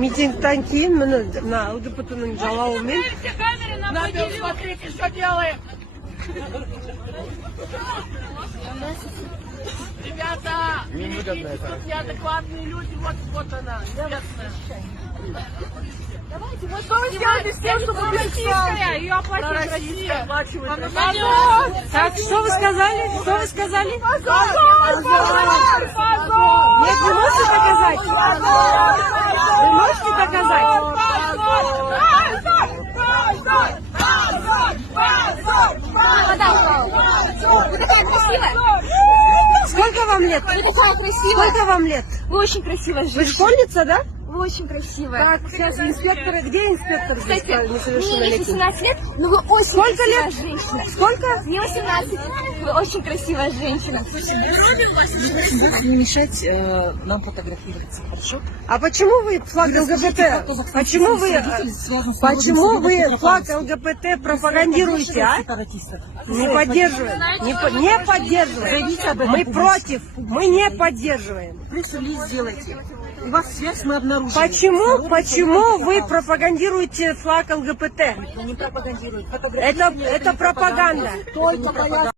Митингтан кейін мына ЛГБТ-ның жалауымен Надо смотрите, что делаем. Ребята, берегитесь, тут неадекватные люди, вот она, известная. Давайте, вот что вы сделали с тем, чтобы Российская, ее оплатит Россия. Так, что вы сказали? Что вы сказали? Позор! Нет, вы можете доказать? Вы можете доказать? Вы такая красивая! Сколько вам лет? Вы такая красивая! Сколько вам лет? Вы очень красивая Вы женщина! школьница, да? Вы очень красивая! Так, сейчас инспекторы. Где инспектор здесь Кстати, мне лишь несовершеннолетний? 18 лет, но вы очень Сколько красивая лет? женщина! Сколько? Мне 18, вы очень красивая женщина! Не мешать нам фотографироваться, хорошо? А почему вы флаг ЛГБТ? Почему вы флаг ЛГБТ пропагандируете, а? Не поддерживаем. Не поддерживаем. Мы против. Мы не поддерживаем. Пресс-релиз сделайте. У вас связь мы обнаружили. Почему вы пропагандируете флаг ЛГБТ? Не пропагандируют. Это пропаганда.